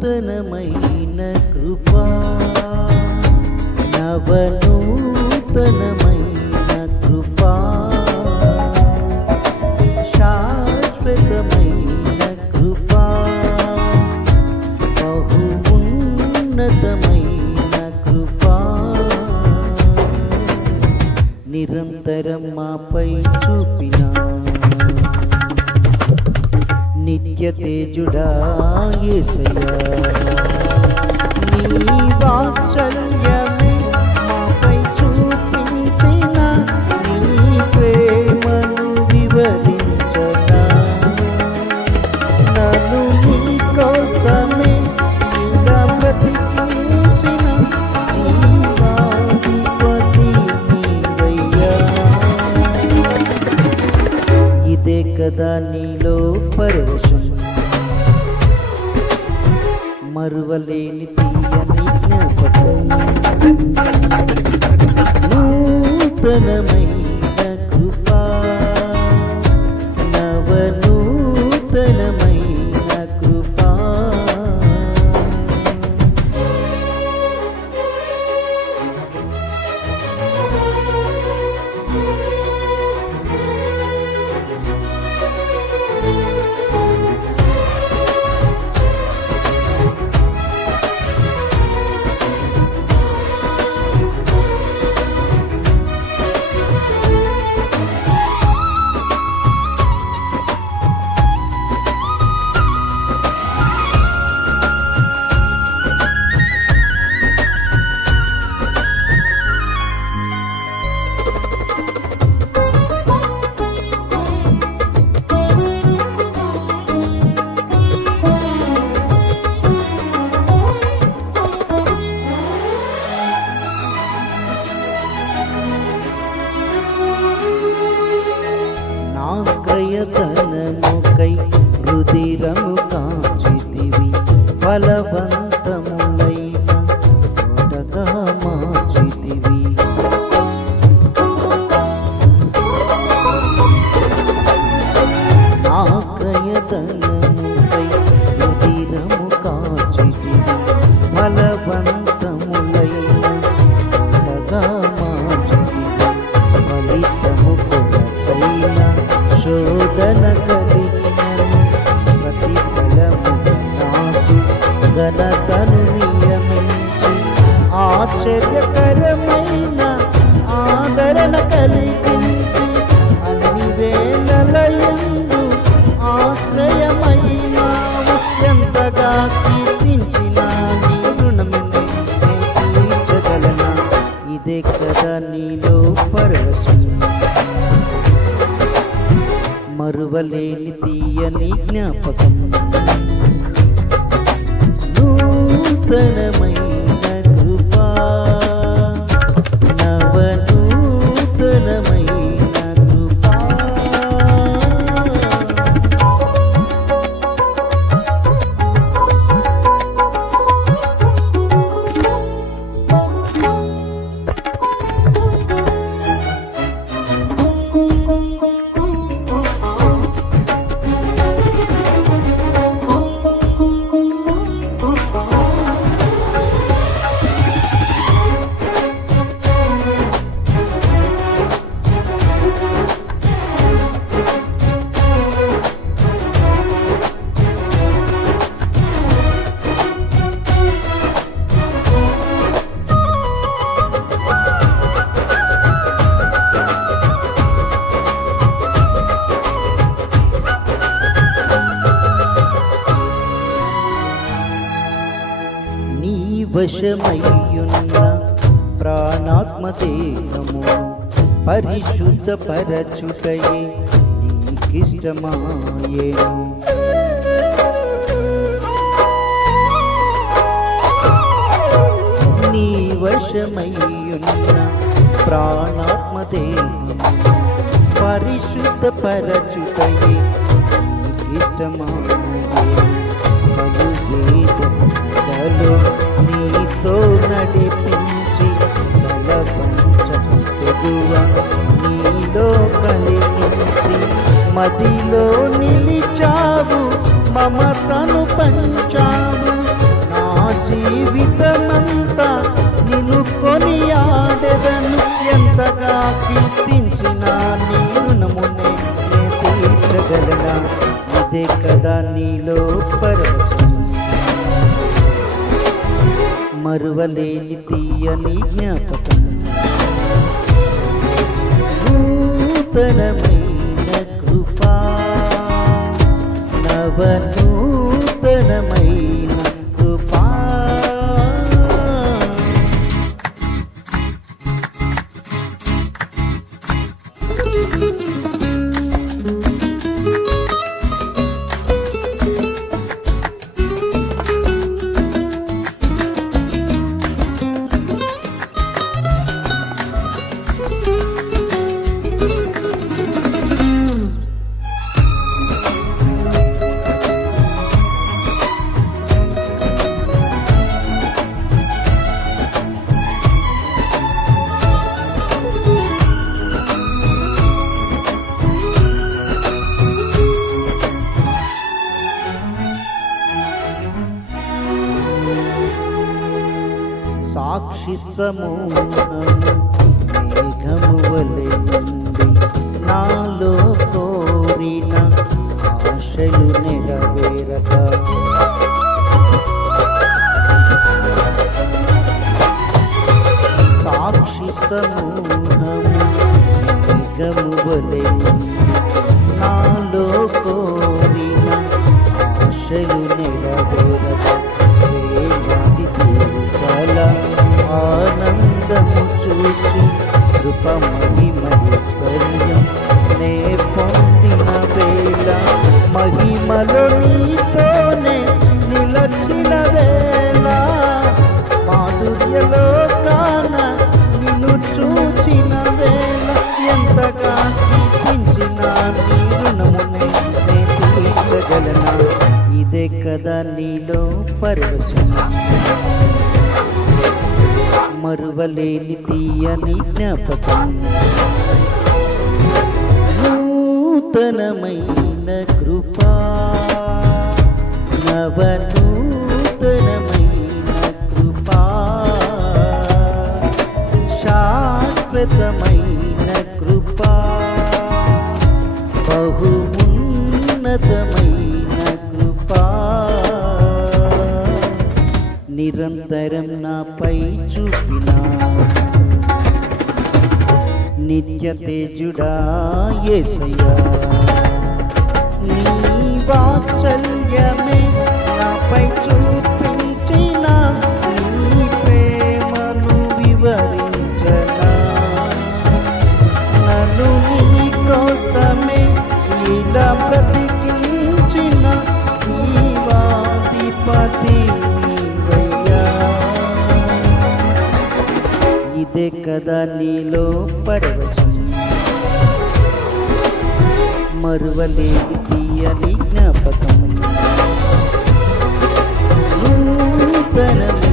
నూతనమైన కృపా. నవనూతనమైన కృపా. శాశ్వతమైన కృపా. బహు ఉన్నతమైన కృపా. నిరంతరం మాపై చూపినా నిత్య తేజుడా యేసయ్యా నీ వాత్సల్యమే మాపై చూపించిన నీ ప్రేమను వివరించగా నన్ను నీ కోసమే ఇలా బ్రతికించిన ఇదే కదా నీలో పరవశం. మరువలేని తీయని జ్ఞాపకం. నూతనమైన క్రయధనముకై రుధిరము కాచితివి ఫలవంతములైన తోటగా ఫలితము కొరకైన శోధన కలిగినను ప్రతిఫలము నాకు ఘనతను నియమించి ఆశ్చర్యకరమైన ఆదరణ కలిగి మరువలేని తీయని జ్ఞాపకం నూతనమై వశమయ్యున్న ప్రాణాత్మదేహము పరిశుద్ధ పరచుటయే నీకిష్టమాయేను. నీ వశమయ్యున్న ప్రాణాత్మదేహము పరిశుద్ధ పరచుటయే నీకిష్టమాయేను. బలువేదనలో నీతో నడిపించి బలవంచదువ నీలో కలిగించి మదిలో నిలిచావు మమతను పంచావు. నా జీవితమంతా నిన్ను కొనియాడెదను. ఎంతగా కీర్తించిన నీ రుణమునే తీర్చగలనా? ఇదే కదా నీలో పరవశం. మరువలేని తీయని జ్ఞాపకం. నూతనమ సమూహము మేఘము వలె నుండి నాలో కోరిన ఆశలు నెరవేరగా సాక్షి సమూహము ఇదే కదా నీలో పరవశం మరువలేని తీయని జ్ఞాపకం నూతనమైన కృపా. నవనూతనమైన నిత్య తేజుడా యేసయ్యా నీ వాత్సల్యమే నాపై చూపించిన నీ ప్రేమను వివరించనా. నన్ను నీ కోసమే ఇలా బ్రతికించిన నీ వాదిపతి ఇదే కదా నీలో పడవ మరువలేని తీయని జ్ఞాపకము నూతనము